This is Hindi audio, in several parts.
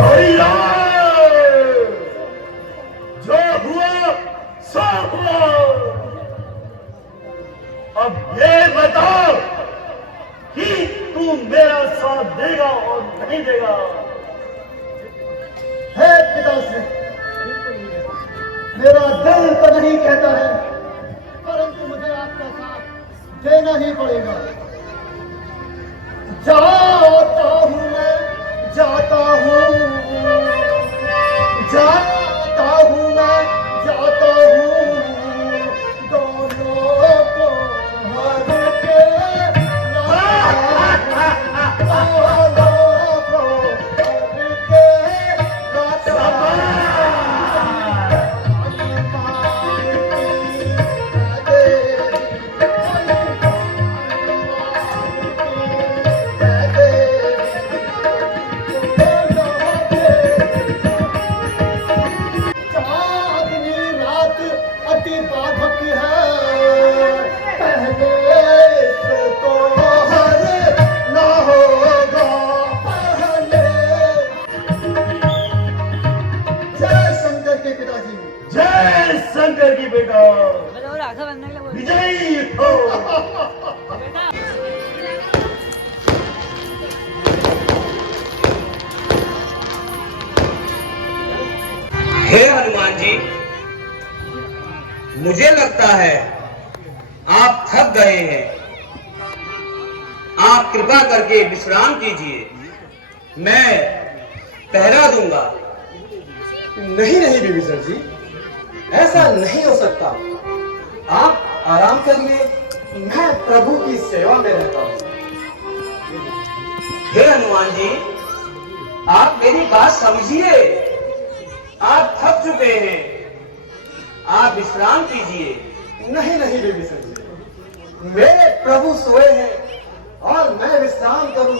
भैया, जो हुआ सो हुआ। अब ये बता कि तू मेरा साथ देगा और नहीं देगा। है पिताश्री, मेरा दिल तो नहीं कहता है, परंतु मुझे आपका साथ देना ही पड़ेगा। जाता हूँ मैं, जाता हूँ, जाता हूँ मैं, जाता हूँ, दोनों को हर के शंकर की बेटा विजयी हो। हे हनुमान जी, मुझे लगता है आप थक गए हैं। आप कृपा करके विश्राम कीजिए, मैं पहरा दूंगा। नहीं नहीं विभीषण जी, ऐसा नहीं हो सकता। आप आराम करिए, मैं प्रभु की सेवा में रहता हूँ। हे हनुमान जी, आप मेरी बात समझिए। आप थक चुके हैं, आप विश्राम कीजिए। नहीं नहीं विभीषण जी, मेरे प्रभु सोए हैं और मैं विश्राम करूं,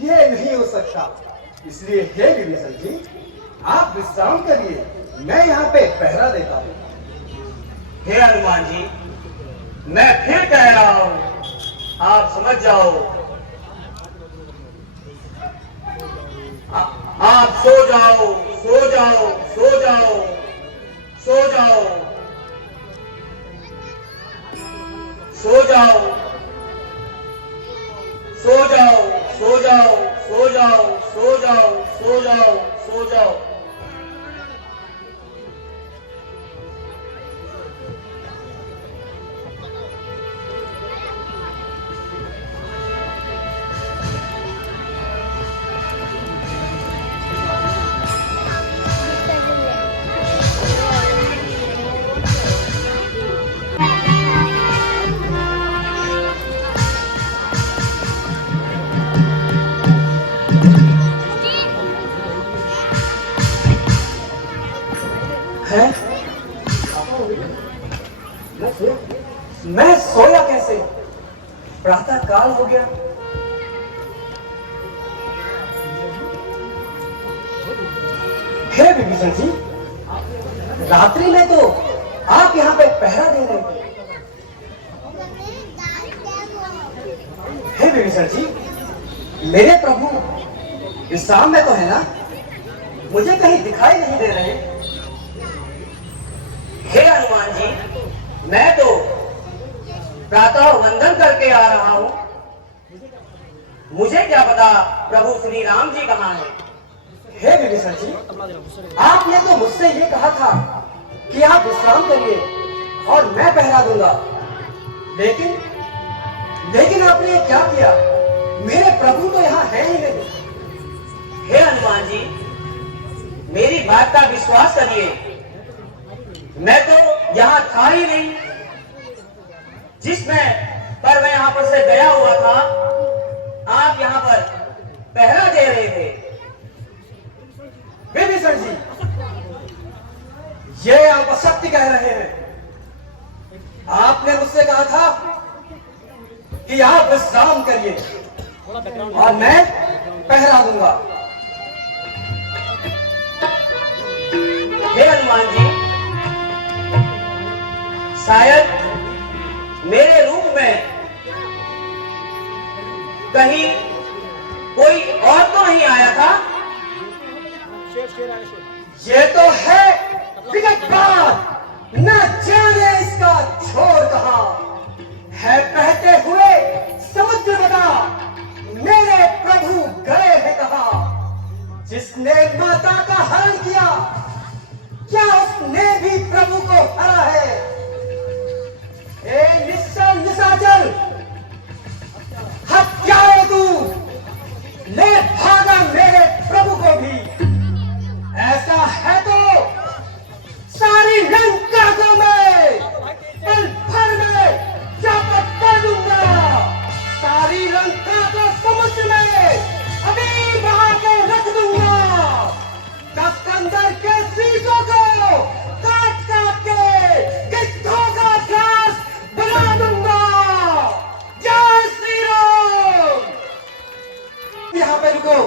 ये नहीं हो सकता। इसलिए हे विभीषण जी, आप विश्राम करिए, मैं यहाँ पे पहरा देता हूँ। हे हनुमान जी, मैं फिर कह रहा हूं, आप समझ जाओ। आप सो जाओ, सो जाओ, सो जाओ, सो जाओ, सो जाओ, सो जाओ, सो जाओ, सो जाओ, सो जाओ, सो जाओ, सो जाओ। है? मैं सोया कैसे? प्रातः काल हो गया। हे विभीषण जी, रात्रि में तो आप यहाँ पे पहरा दे रहे थे। हे विभीषण जी, मेरे प्रभु विश्राम में तो है ना? मुझे कहीं दिखाई नहीं दे रहे। हे हनुमान जी, मैं तो प्रातः वंदन करके आ रहा हूं। मुझे क्या पता प्रभु श्री राम जी कहाँ हैं। हे विभीषण जी, आपने तो मुझसे ये कहा था कि आप विश्राम करिए और मैं पहरा दूंगा। लेकिन आपने क्या किया? मेरे प्रभु तो यहाँ है ही नहीं। हे हनुमान जी, मेरी बात का विश्वास करिए, मैं तो यहाँ था ही नहीं। जिसमें पर मैं यहाँ पर से गया हुआ था, आप यहाँ पर पहरा दे रहे थे। विभीषण जी, ये आप असत्य कह रहे हैं। आपने मुझसे कहा था कि आप विश्राम करिए और मैं पहरा दूंगा। हे हनुमान जी, शायद मेरे रूप में कहीं कोई और तो नहीं आया था। ये तो है विकट बात, न जाने इसका छोर कहां है। बहते हुए समुद्र बता, मेरे प्रभु गए हैं कहां। जिसने माता का हरण किया, क्या उसने भी प्रभु को हरा है। ए निश्चल निशाचर, हत्यारे तू, ले भागा मेरे प्रभु को भी। ऐसा है तो सारी लंका को मैं पल भर में चापत कर दूंगा। सारी लंका को समुद्र में अभी बहा के रख दूंगा। दफ्तर के शीशों को काट काट के गिद्धों का घास बना दूंगा। जय श्री राम। यहाँ पे रुको,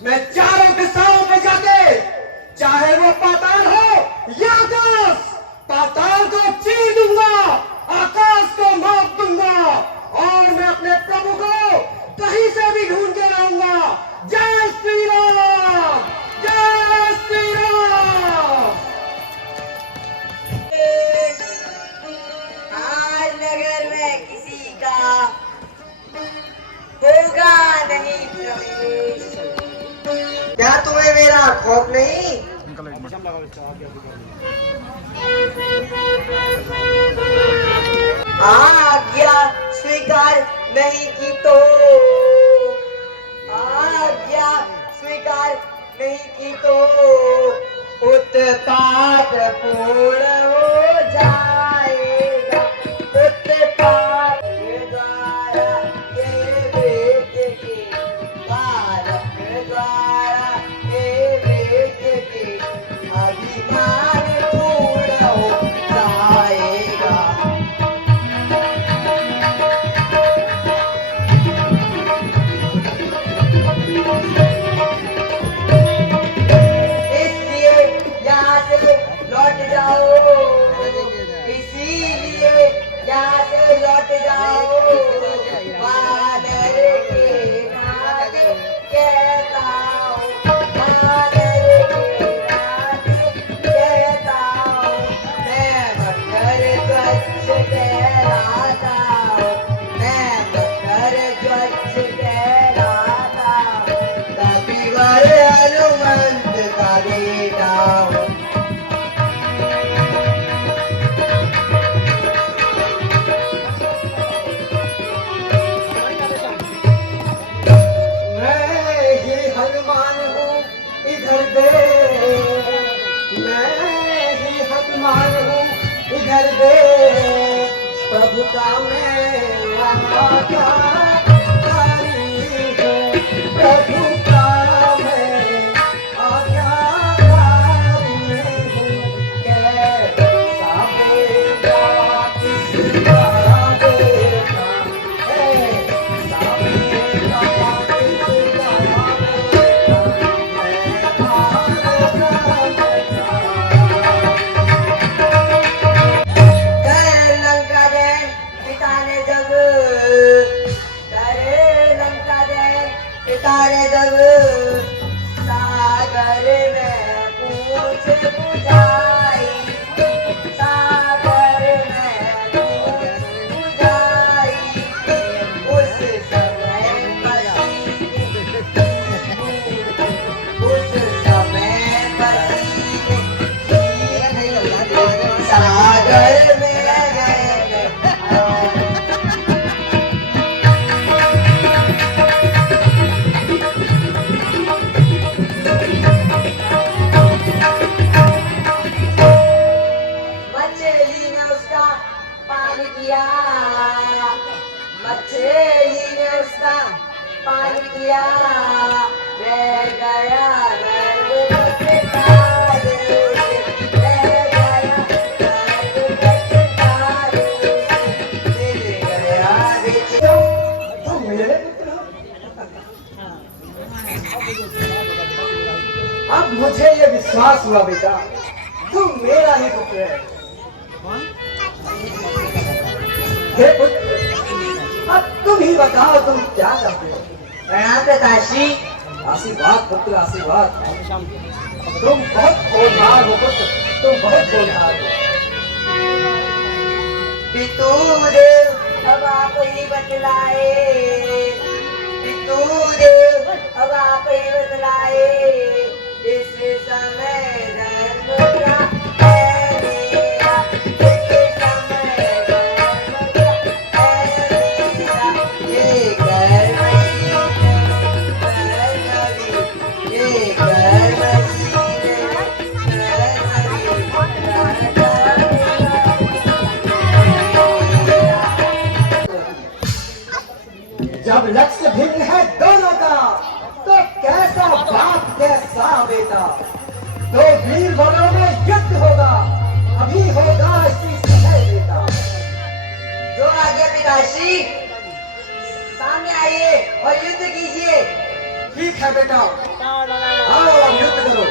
मैं चारों दिशाओं पे जाके, चाहे वो पाताल हो या आकाश, पाताल को चीर दूंगा, आकाश को माप दूंगा, और मैं अपने प्रभु को कहीं से भी ढूंढ के लाऊंगा। जय श्री राम, जय श्री राम। आज नगर में किसी का होगा नहीं प्रवेश। क्या तुम्हें मेरा खौफ नहीं? आज्ञा स्वीकार नहीं की तो, आज्ञा स्वीकार नहीं की तो उत्पात पूर्ण हो जाएगा। उत्पात के द्वारा ये वेद के, बालक द्वारा ये वेद के अभिमान पूर्ण हो जाएगा। इसलिए यहाँ से लौट जाओ, इसीलिए यहाँ से लौट जाओ। बादल के नाते कहता हूँ, बादल के नाते कहता हूँ, मैं मकर ध्वज कहलाता हूँ, मैं मकर ध्वज कहलाता हूँ। कपिवर हनुमंत का बेटा हूँ। मैं ही हनुमान हूँ, इधर दे। मैं ही हनुमान हूँ, इधर दे। प्रभु का मैं आज्ञाकारी हूँ, प्रभु का मैं आज्ञाकारी हूँ। कैसा बेटा किसका बेटा, ऐसा बेटा किसका बेटा, मैं भारत का बेटा। करे लंका दहन पिता ने जब, करे लंका दहन पिता ने जब, सागर में पूछ बुझाई, सागर में पूछ बुझाई। उस समय पसीने, उस समय पसीने सागर में मछली ने उसका पान किया, मछली ने उसका पान किया। रह गया गर्भ के तारे से, रह गया गर्भ के तारे से, मिल गया बिछड़। तुम मेरे पुत्र हो। अब मुझे ये विश्वास हुआ बेटा, तुम मेरा ही पुत्र है। हे पुत्र, अब तुम ही बताओ तुम क्या चाहते हो। प्रणाम प्रकाशी, आशीर्वाद पुत्र आशीर्वाद। तुम बहुत होनहार हो पुत्र, तुम बहुत होनहार हो। पितृदेव अब आप ही बतलाए, पितृदेव अब आप ही बतलाए, इस समय धर्म क्या है मेरा, इस समय धर्म क्या है मेरा, ये कर्म ये कर्म जब लक्ष्य भिन्न है दोनों का, तो कैसा बाप कैसा बेटा। दो वीर बलों में युद्ध होगा, अभी होगा इसी समय बेटा। जो आज्ञा पिताश्री, सामने आइए और युद्ध कीजिए। ठीक है बेटा, आओ अब युद्ध करो।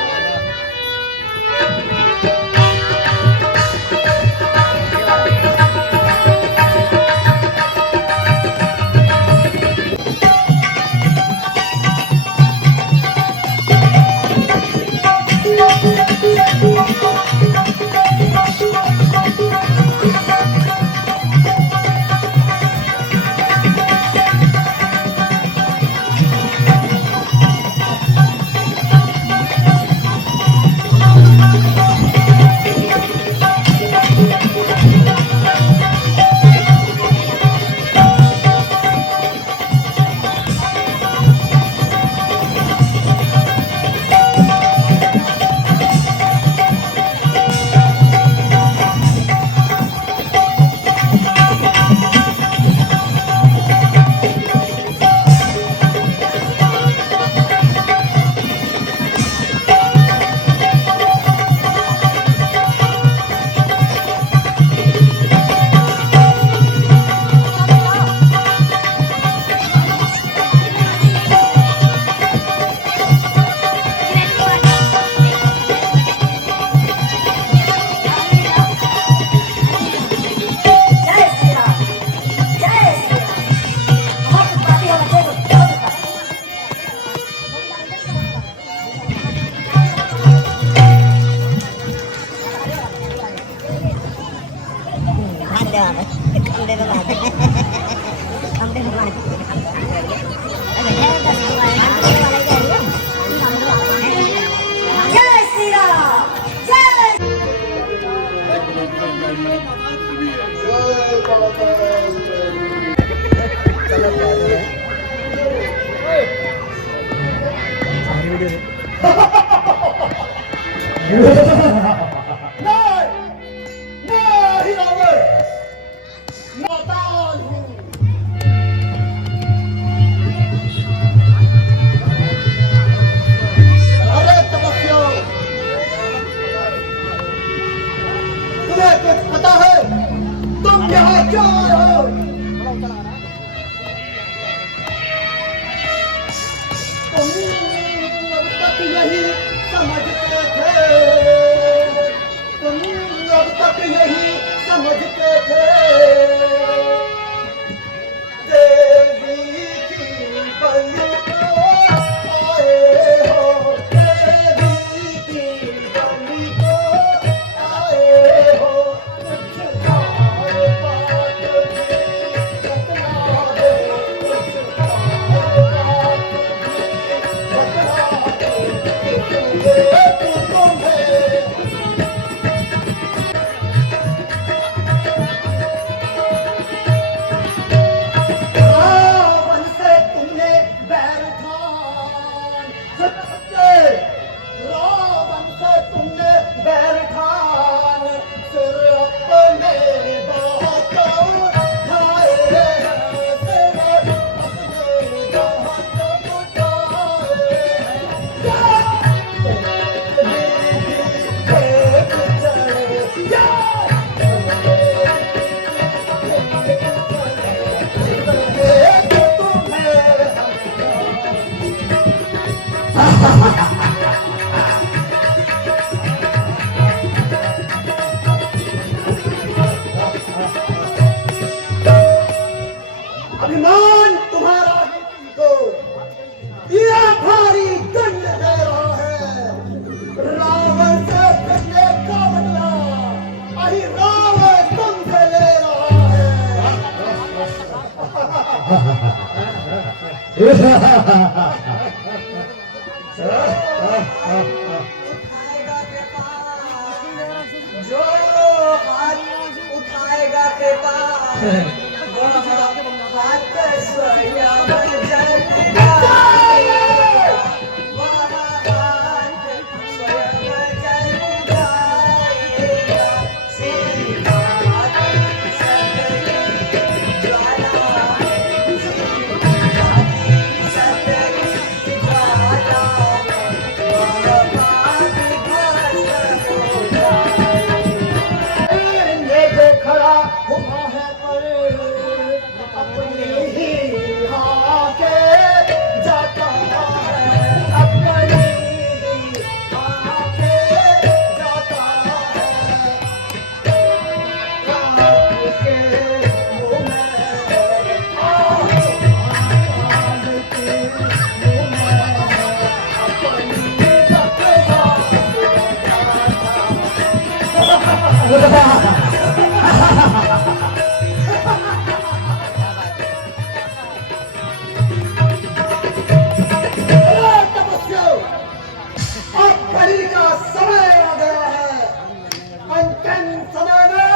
उठाएगा कृपाल, जो हाथ उठाएगा कृपाल, वह हाथ स्वयं जल उठाएगा, वह हाथ स्वयं जल उठाएगा। श्री माता सतयुग ज्वाला है, श्री माता सतयुग ज्वाला है, वह पाप भस्म हो जाए। ये जो खड़ा हुआ है पर अपनी ही आके जाता है, अपनी ही आके जाता है। रात के मुँह में आसमान के मुँह में अपनी अब घड़ी का समय आ गया है। अंतिम समय में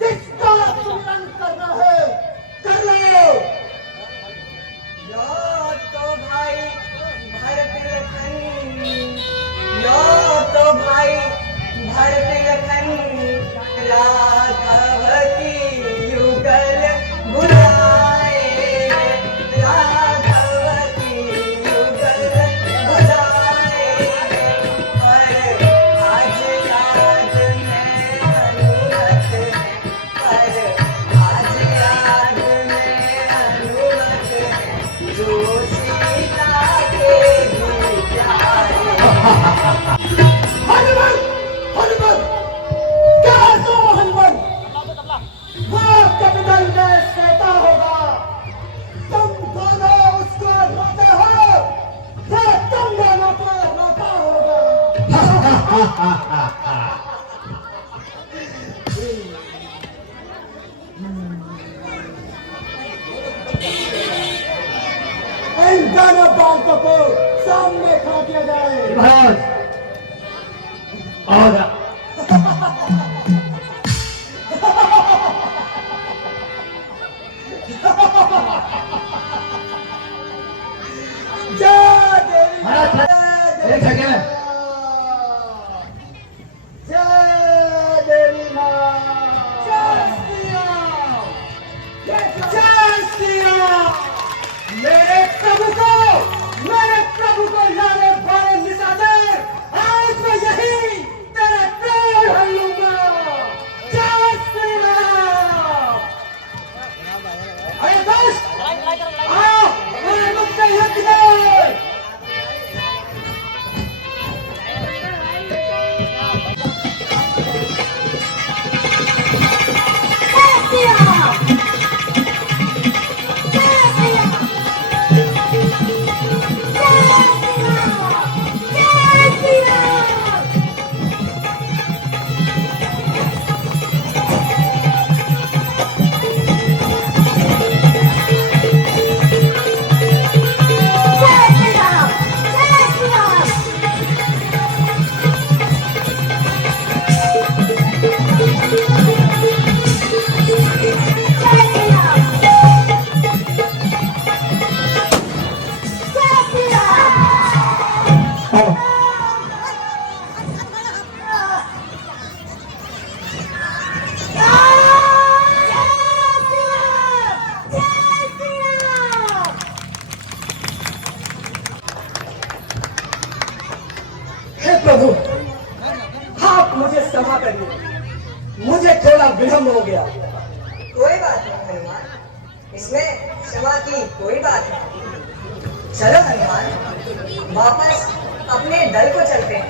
जिसका सुमरन करना है कर लो। या तो भाई भरत लखन, या तो भाई भरत लखन, राघव की युगल बुलाए, राघव की युगल बुलाए। पर आज याद में अनुमत है, पर आज याद में अनुमत है, जो सीता के भी प्यारे। हनुमान, हनुमान, क्या सो हनुमान? वो कैपिटल में सोता होगा, तुम दोनों उसको रोते हो, वो तुम दोनों को रोता होगा। इन दोनों बालकों को सामने खा दिया जाए। महाराज और जय देवी महाराज एक सेकेंड जय देवी माँ, जय श्री राम, जय श्री राम। मेरे प्रभु को लाने वाले निशाने, आज मैं यही तेरे पैर हल लूंगा। जय श्री राम। अरे दोस्त, आओ हमारे मुख से युद्ध करें। हे प्रभु, आप मुझे क्षमा करिए, मुझे थोड़ा विलम्ब हो गया। कोई बात नहीं हनुमान, इसमें क्षमा की कोई बात नहीं। चलो हनुमान, वापस अपने दल को चलते हैं।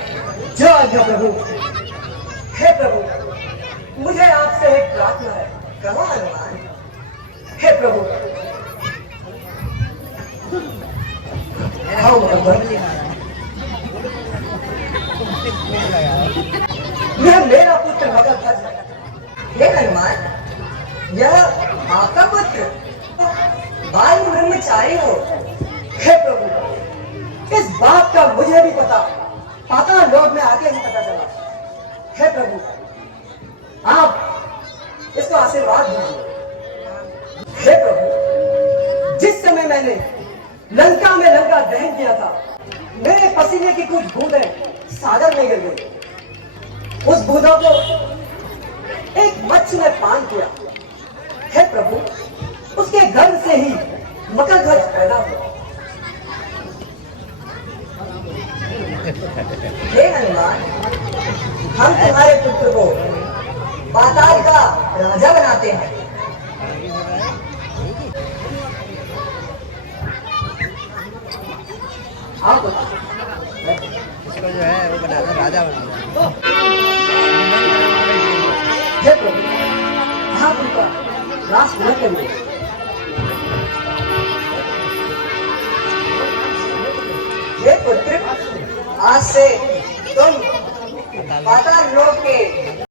जय आज्ञा प्रभु। हे प्रभु, मुझे आपसे एक प्रार्थना है। कहो हनुमान। हे प्रभु, आओ भगवान, यह मेरा पुत्र भगत है। हे हनुमान, यह आपका पुत्र बाल ब्रह्मचारी हो, हे प्रभु, इस बात का मुझे भी पता पाताल लोक में आके ही पता चला। हे प्रभु, आप इसको आशीर्वाद दीजिए। हे प्रभु, जिस समय मैंने लंका में लंका दहन किया था, मेरे पसीने की कुछ बूंदें सागर में गिर गई। उस बूंदों को एक मच्छ ने पान किया। हे प्रभु, उसके गर्भ से ही मकरध्वज पैदा हुआ। हे हनुमान, हम तुम्हारे पुत्र को पाताल का राजा बनाते हैं। आप इसको जो है वो बना दो, राजा बना दो। हे प्रभु, आप उनका नाश न करिए। हे पुत्र, आज से तुम पाताल लोक के